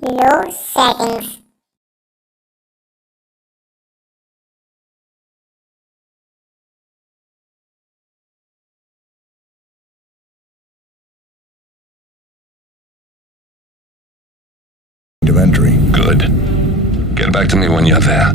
Low settings. Of entry. Good. Get back to me when you're there.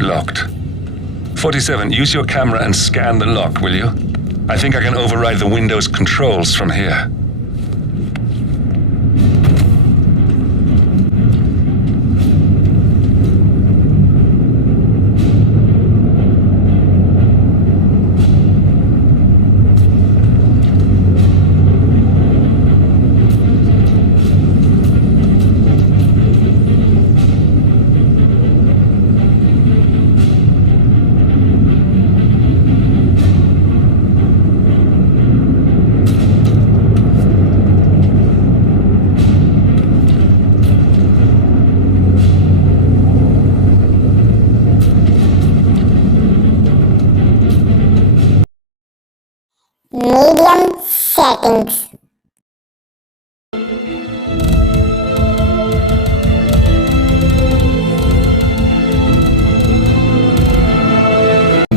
Locked. 47, use your camera and scan the lock, will you? I think I can override the Windows controls from here. Medium settings.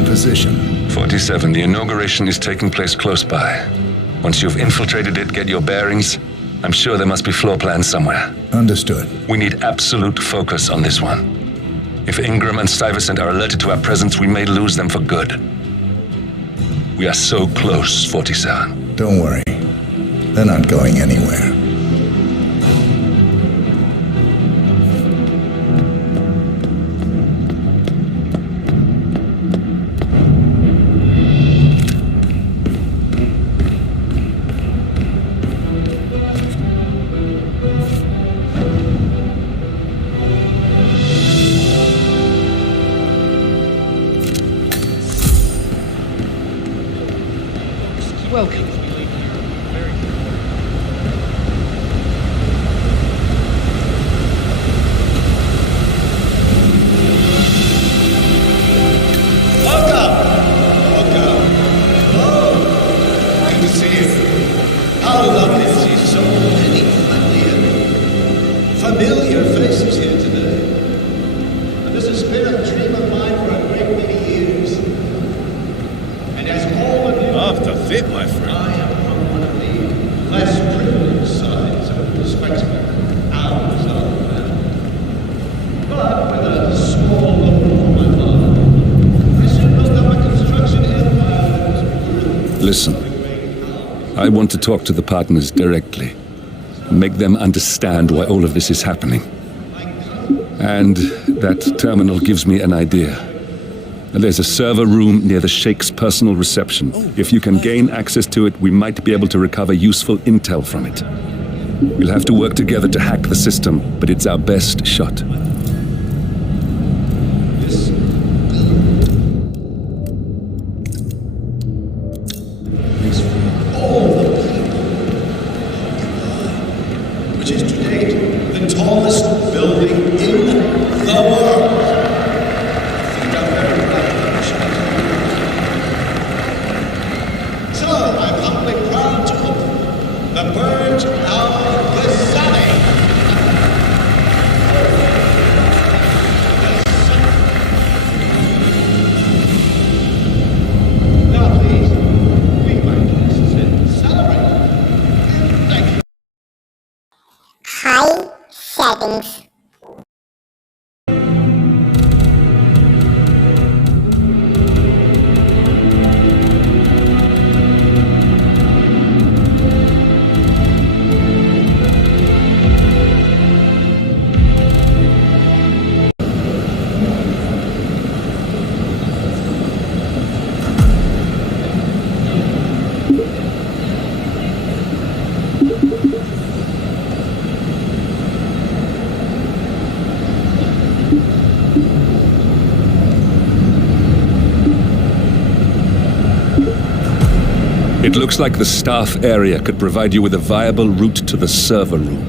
Position. 47, the inauguration is taking place close by. Once you've infiltrated it, get your bearings. I'm sure there must be floor plans somewhere. Understood. We need absolute focus on this one. If Ingram and Stuyvesant are alerted to our presence, we may lose them for good. We are so close, 47. Don't worry. They're not going anywhere. Welcome. Familiar faces here today. And this has been a dream of mine for a great many years. And as all of you, After fit, my friend. I am on one of the less privileged sides of the spectrum. Ours are man. But with a small loan from my father, I soon built up a construction empire that was Listen, I want to talk to the partners directly. Make them understand why all of this is happening. And that terminal gives me an idea. There's a server room near the Sheikh's personal reception. If you can gain access to it, we might be able to recover useful intel from it. We'll have to work together to hack the system, but it's our best shot. This is for all the people, which is to date the tallest building in the world. I think I'm very proud of it. So I'm humbly proud to open the Burj Al Ghazali. Now please, be my guests and celebrate. And thank you. High settings. It looks like the staff area could provide you with a viable route to the server room.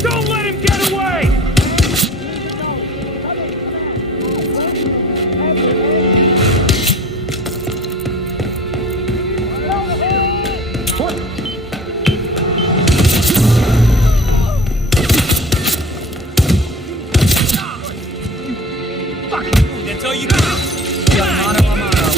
Don't let him get away! That's all you got. Mano a mano.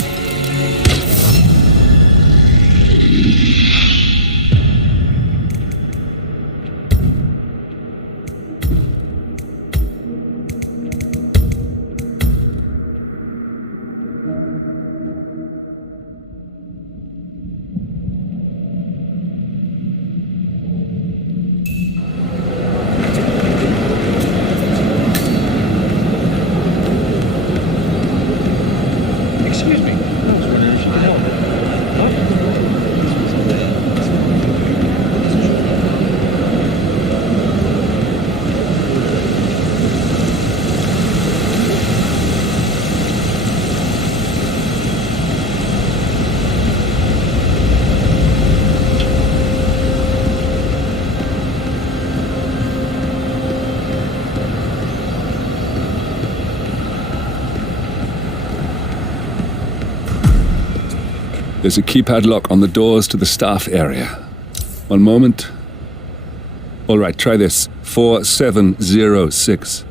Excuse me. There's a keypad lock on the doors to the staff area. One moment. All right, try this. 4706.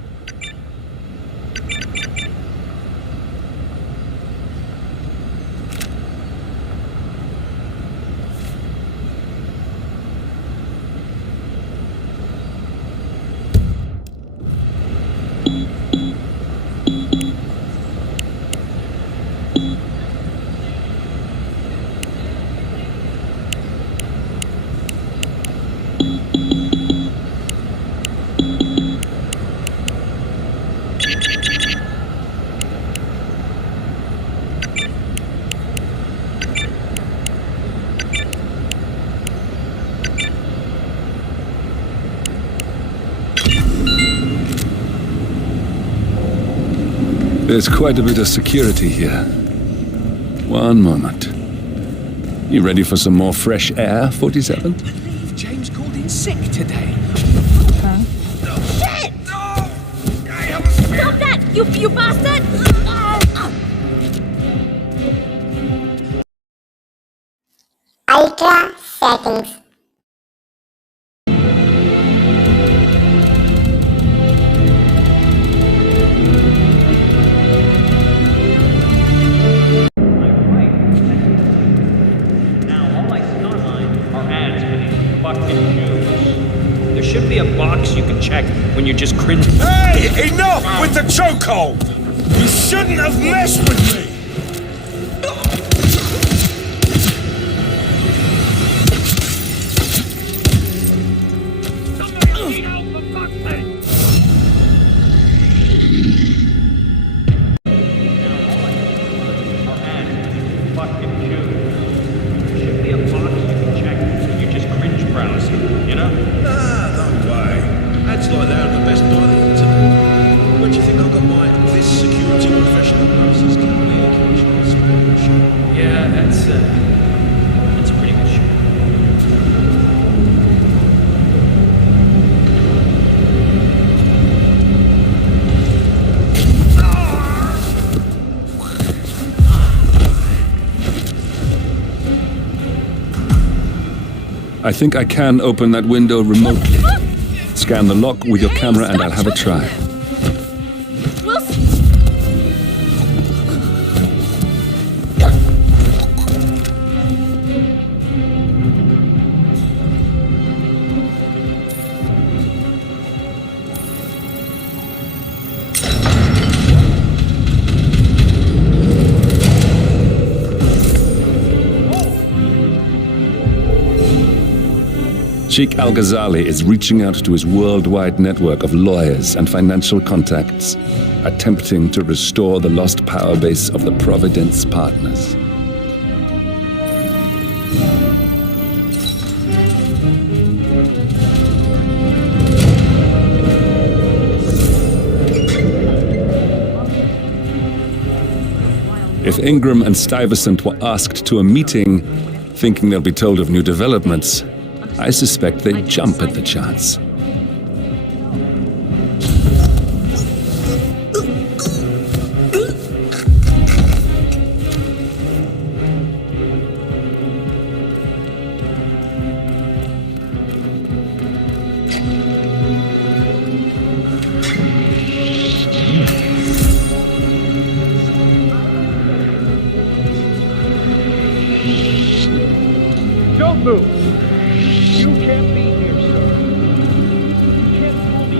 There's quite a bit of security here. One moment. You ready for some more fresh air, 47? James called in sick today. Shit! Stop that, you bastard! Ultra settings. Now, all I see online are ads for these fucking shoes. There should be a box you can check when you're just cringing. Hey, enough with the chokehold! You shouldn't have messed with me! Somebody help, for fuck's sake! Fucking shoes. There should be a box you can check when you're just cringe browsing, you know? Ah, no way. Ads like that are the best on the internet. Where do you think I got my this security professional process communication sport? Yeah, that's a pretty good shoe. I think I can open that window remotely. Scan the lock with your camera and I'll have a try. We'll Sheikh Al Ghazali is reaching out to his worldwide network of lawyers and financial contacts, attempting to restore the lost power base of the Providence Partners. If Ingram and Stuyvesant were asked to a meeting, thinking they'll be told of new developments, I suspect they'd jump at the chance. Don't move! You can't be here, sir. You can't fool me.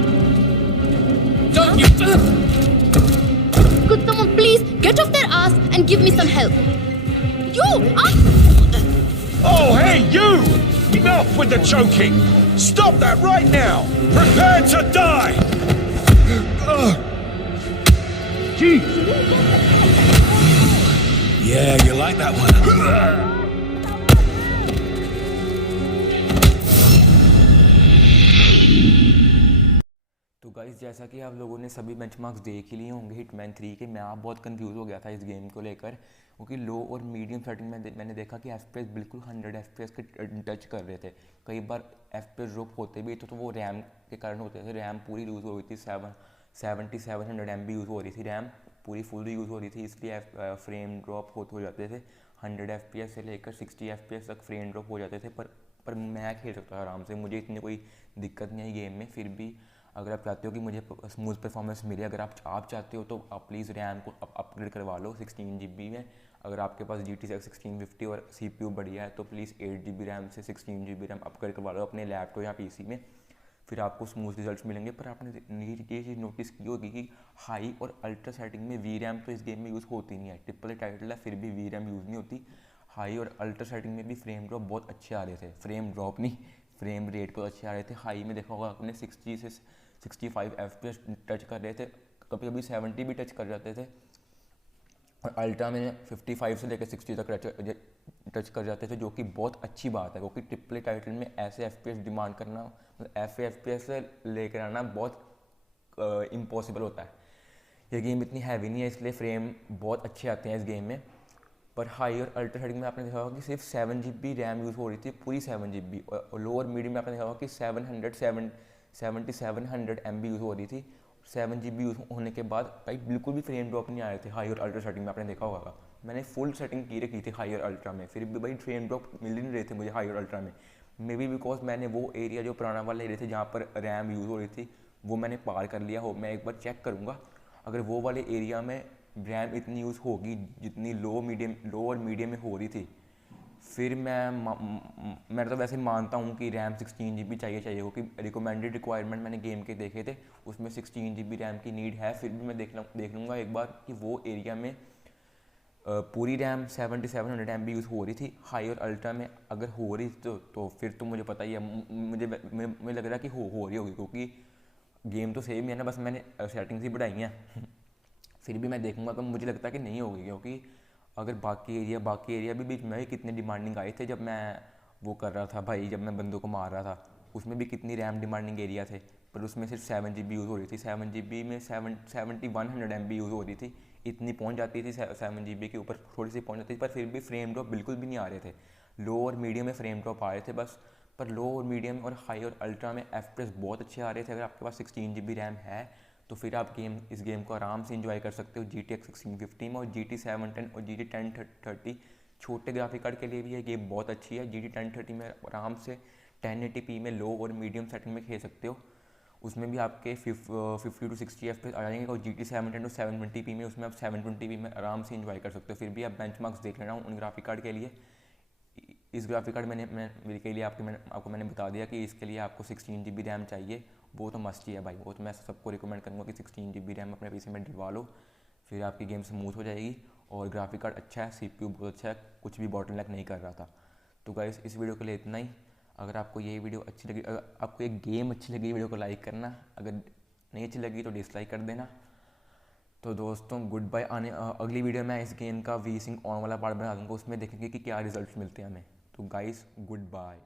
Don't you... Could someone please get off their ass and give me some help? You! Oh, hey, you! Enough with the choking! Stop that right now! Prepare to die! Jeez! Yeah, you like that one? तो गाइस जैसा कि आप लोगों ने सभी बेंचमार्क्स देख ही लिए होंगे हिटमैन 3 के। मैं आप बहुत कंफ्यूज हो गया था इस गेम को लेकर, क्योंकि लो और मीडियम सेटिंग में मैंने देखा कि एफपीएस बिल्कुल 100 एफपीएस के टच कर रहे थे। कई बार एफपीएस ड्रॉप होते भी तो वो रैम के कारण होते थे। रैम पूरी यूज़ हो रही थी, 700 MB यूज़ हो रही थी, रैम पूरी फुल यूज़ हो रही थी, इसलिए फ्रेम ड्रॉप हो जाते थे। 100 एफपीएस से लेकर 60 एफपीएस तक फ्रेम ड्रॉप हो जाते थे, पर मैं खेल सकता था आराम से, मुझे इतनी कोई दिक्कत नहीं आई गेम में। फिर भी अगर आप चाहते हो कि मुझे स्मूथ परफॉर्मेंस मिले, अगर आप चाहते हो तो आप प्लीज़ रैम को अपग्रेड करवा लो 16 GB में। अगर आपके पास GTX 1650 और CPU बढ़िया है तो प्लीज़ 8 GB रैम से 16 GB रैम अपग्रेड करवा लो अपने लैपटॉप या PC में, फिर आपको स्मूथ रिजल्ट्स मिलेंगे। पर आपने ये चीज़ नोटिस की होगी कि हाई और अल्ट्रा सेटिंग में VRAM तो इस गेम में यूज़ होती नहीं है। ट्रिपल टाइटल है फिर भी VRAM यूज़ नहीं होती। हाई और अल्ट्रा सेटिंग में भी फ्रेम ड्रॉप बहुत अच्छे आ रहे थे, फ्रेम ड्रॉप नहीं, फ्रेम रेट को अच्छे आ रहे थे। हाई में देखा होगा आपने 60 से 65 FPS टच कर रहे थे, कभी कभी 70 भी टच कर जाते थे, और अल्ट्रा में 55 से लेकर 60 तक टच कर जाते थे, जो कि बहुत अच्छी बात है, क्योंकि ट्रिपल टाइटल में ऐसे FPS डिमांड करना, मतलब ऐसे FPS से लेकर आना बहुत इम्पॉसिबल होता है। ये गेम इतनी हैवी नहीं है, इसलिए फ्रेम बहुत अच्छे आते हैं इस गेम में। पर हाई और अल्ट्रा सेटिंग में आपने देखा होगा कि सिर्फ 7 GB रैम यूज़ हो रही थी, पूरी 7 GB, और लो और मीडियम में आपने देखा होगा कि 7700 MB यूज़ हो रही थी। 7 GB यूज़ होने के बाद भाई बिल्कुल भी फ्रेम ड्रॉप नहीं आ रहे थे हाई और अल्ट्रा सेटिंग में, आपने देखा होगा। मैंने फुल सेटिंग की रखी थी हाई और अल्ट्रा में, फिर भी भाई फ्रेम ड्रॉप मिल ही नहीं रहे थे मुझे हाई और अल्ट्रा में। मे बी बिकॉज मैंने वो एरिया जो पुराना वाला एरिया थे जहाँ पर रैम यूज़ हो रही थी वो मैंने पार कर लिया हो। मैं एक बार चेक करूँगा, अगर वो वाले एरिया में रैम इतनी यूज़ होगी जितनी लो और मीडियम में हो रही थी, फिर मैं तो वैसे मानता हूँ कि रैम 16 GB चाहिए क्योंकि रिकमेंडेड रिक्वायरमेंट मैंने गेम के देखे थे, उसमें 16 GB रैम की नीड है। फिर भी मैं देख लूँगा एक बार कि वो एरिया में पूरी रैम 7700 MB यूज़ हो रही थी हाई और अल्ट्रा में। अगर हो रही तो फिर तो मुझे पता ही है, मुझे लग रहा है कि हो रही होगी, क्योंकि गेम तो सेम ही है ना, बस मैंने सेटिंग्स ही बढ़ाई हैं। फिर भी मैं देखूंगा तो मुझे लगता है कि नहीं होगी, क्योंकि अगर बाकी एरिया भी बीच में कितने डिमांडिंग आए थे जब मैं वो कर रहा था भाई, जब मैं बंदों को मार रहा था उसमें भी कितनी रैम डिमांडिंग एरिया थे, पर उसमें सिर्फ 7 GB यूज़ हो रही थी। 7 GB में 7100 MB यूज़ हो रही थी, इतनी पहुंच जाती थी 7 GB के ऊपर थोड़ी सी पहुंच जाती थी, पर फिर भी फ्रेम ड्रॉप बिल्कुल भी नहीं आ रहे थे। लो और मीडियम में फ्रेम ड्रॉप आ रहे थे बस, पर लो और मीडियम और हाई और अल्ट्रा में FPS बहुत अच्छे आ रहे थे। अगर आपके पास 16 GB रैम है तो फिर आप इस गेम को आराम से इंजॉय कर सकते हो GTX 1650 में, और GT 710 और GT 1030 छोटे ग्राफिक कार्ड के लिए भी ये गेम बहुत अच्छी है। GT 1030 में आराम से 1080p में लो और मीडियम सेटिंग में खेल सकते हो, उसमें भी आपके 50 to 60 FPS आ जाएंगे। और GT 710 और 720p में उसमें आप 720p में आराम से इंजॉय कर सकते हो। फिर भी आप बेंचमार्क्स देख लेना उन ग्राफिक कार्ड के लिए। इस ग्राफिक कार्ड मेरे के लिए आपको मैंने बता दिया कि इसके लिए आपको 16 GB रैम चाहिए, वो तो मस्ट ही है भाई, वो तो मैं सबको रिकमेंड करूँगा कि 16 GB रैम अपने पीसी में डलवा लो, फिर आपकी गेम स्मूथ हो जाएगी। और ग्राफिक कार्ड अच्छा है, CPU बहुत अच्छा है, कुछ भी बॉटलनेक नहीं कर रहा था। तो गाइस इस वीडियो के लिए इतना ही। अगर आपको ये वीडियो अच्छी लगी, अगर आपको एक गेम अच्छी लगी वीडियो को लाइक करना, अगर नहीं अच्छी लगी तो डिसलाइक कर देना। तो दोस्तों गुड बाय। अगली वीडियो में इस गेम का वी सिंग ऑन वाला पार्ट बना दूँगा, उसमें देखेंगे कि क्या रिजल्ट्स मिलते हैं हमें। तो गाइस गुड बाय।